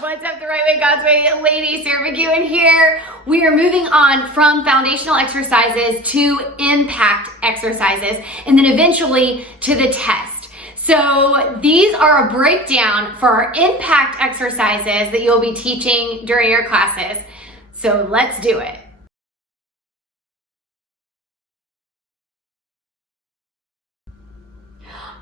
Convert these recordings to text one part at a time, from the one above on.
What's up, the Right Way, God's Way ladies? Sarah McEwen here. We are moving on from foundational exercises to impact exercises and then eventually to the test. So these are a breakdown for our impact exercises that you'll be teaching during your classes. So let's do it.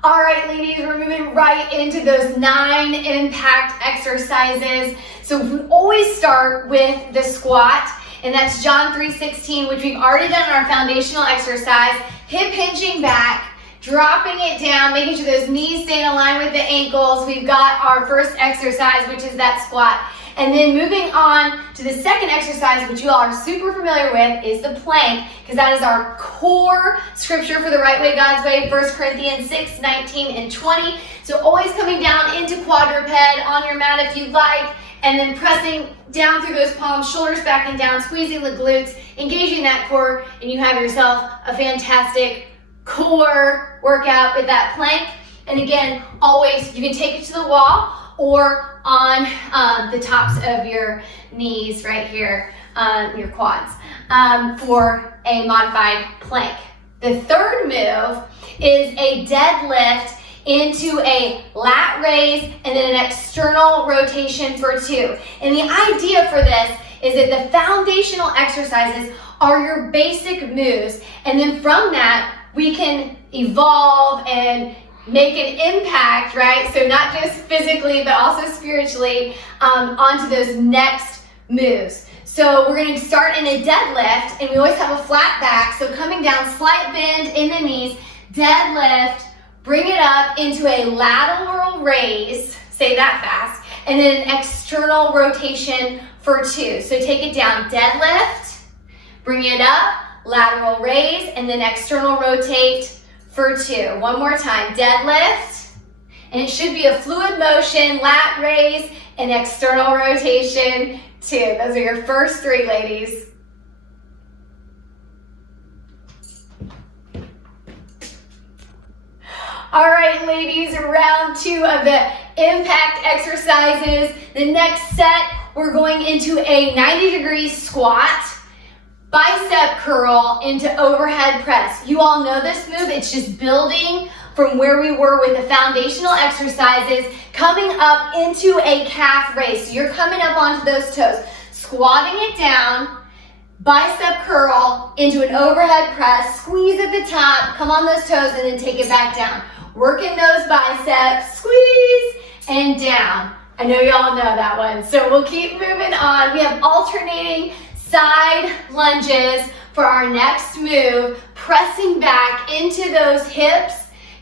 All right, ladies, we're moving right into those 9 impact exercises. So we always start with the squat, and that's John 3:16, which we've already done in our foundational exercise. Hip hinging back, dropping it down, making sure those knees stay in line with the ankles. We've got our first exercise, which is that squat. And then moving on to the second exercise, which you all are super familiar with, is the plank, because that is our core scripture for the Right Way, God's Way, 1 Corinthians 6:19 and 20. So always coming down into quadruped on your mat if you'd like, and then pressing down through those palms, shoulders back and down, squeezing the glutes, engaging that core, and you have yourself a fantastic core workout with that plank. And again, always, you can take it to the wall or on the tops of your knees right here, your quads, for a modified plank. The third move is a deadlift into a lat raise and then an external rotation for 2. And the idea for this is that the foundational exercises are your basic moves, and then from that we can evolve and make an impact, right? So not just physically, but also spiritually, onto those next moves. So we're gonna start in a deadlift, and we always have a flat back. So coming down, slight bend in the knees, deadlift, bring it up into a lateral raise, say that fast, and then an external rotation for 2. So take it down, deadlift, bring it up, lateral raise, and then external rotate for 2. One more time, deadlift, and it should be a fluid motion, lat raise, and external rotation 2. Those are your first 3, ladies. All right, ladies, round 2 of the impact exercises. The next set, we're going into a 90-degree squat, bicep curl into overhead press. You all know this move. It's just building from where we were with the foundational exercises, coming up into a calf raise. So you're coming up onto those toes, squatting it down, bicep curl into an overhead press, squeeze at the top, come on those toes, and then take it back down. Working those biceps, squeeze, and down. I know y'all know that one, so we'll keep moving on. We have alternating side lunges for our next move, pressing back into those hips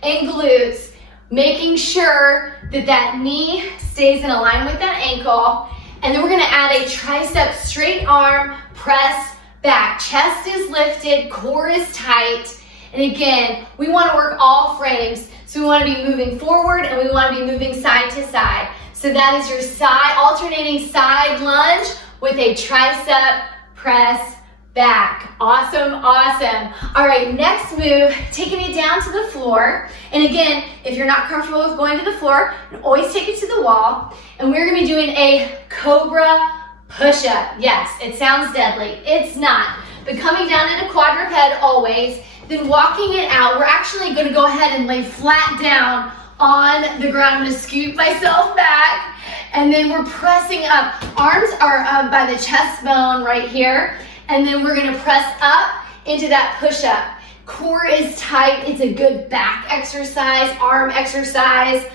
and glutes, making sure that that knee stays in line with that ankle. And then we're gonna add a tricep straight arm press back. Chest is lifted, core is tight. And again, we wanna work all frames. So we wanna be moving forward and we wanna be moving side to side. So that is your side, alternating side lunge with a tricep press back. Awesome, awesome. All right, next move, taking it down to the floor. And again, if you're not comfortable with going to the floor, always take it to the wall. And we're gonna be doing a cobra push-up. Yes, it sounds deadly. It's not. But coming down into quadruped always, then walking it out, we're actually gonna go ahead and lay flat down on the ground. I'm gonna scoot myself back. And then we're pressing up. Arms are up by the chest bone right here. And then we're gonna press up into that push-up. Core is tight. It's a good back exercise, arm exercise.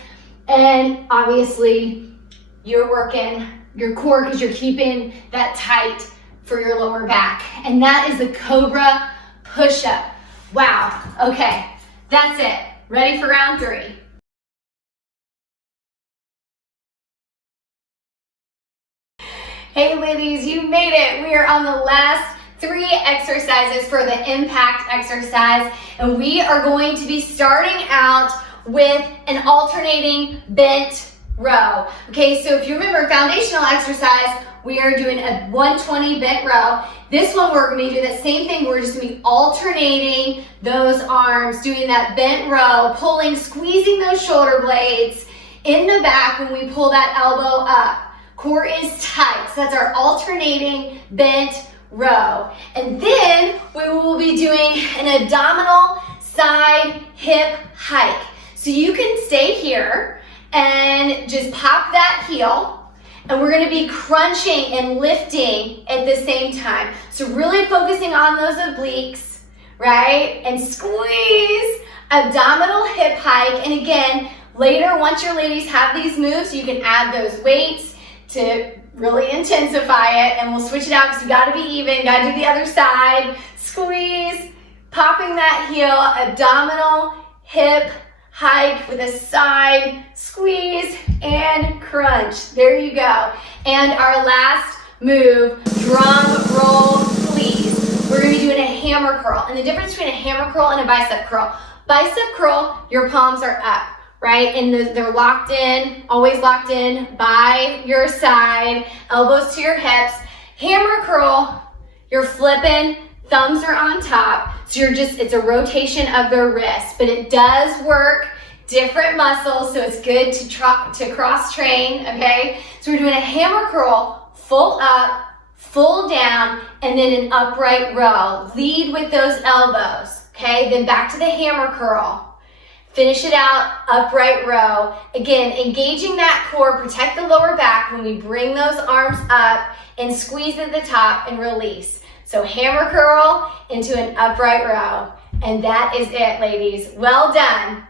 And obviously, you're working your core because you're keeping that tight for your lower back. And that is a cobra push-up. Wow, okay, that's it. Ready for round 3. Hey ladies, you made it. We are on the last 3 exercises for the impact exercise, and we are going to be starting out with an alternating bent row. Okay, so if you remember foundational exercise, we are doing a 120 bent row. This one we're gonna do that same thing. We're just gonna be alternating those arms, doing that bent row, pulling, squeezing those shoulder blades in the back when we pull that elbow up. core is tight. So that's our alternating bent row. And then we will be doing an abdominal side hip hike. So you can stay here and just pop that heel. And we're gonna be crunching and lifting at the same time. So really focusing on those obliques, right? And squeeze, abdominal hip hike. And again, later, once your ladies have these moves, you can add those weights to really intensify it. And we'll switch it out because we gotta be even, gotta do the other side. Squeeze, popping that heel, abdominal hip hike with a side squeeze and crunch. There you go. And our last move, drum roll please. We're gonna be doing a hammer curl. And the difference between a hammer curl and a bicep curl. Bicep curl, your palms are up, right? And they're locked in, always locked in by your side, elbows to your hips. Hammer curl, you're flipping, thumbs are on top. So it's a rotation of the wrist, but it does work different muscles, so it's good to cross train, okay? So we're doing a hammer curl, full up, full down, and then an upright row. Lead with those elbows, okay? Then back to the hammer curl. Finish it out, upright row. Again, engaging that core, protect the lower back when we bring those arms up and squeeze at the top and release. So hammer curl into an upright row. And that is it, ladies. Well done.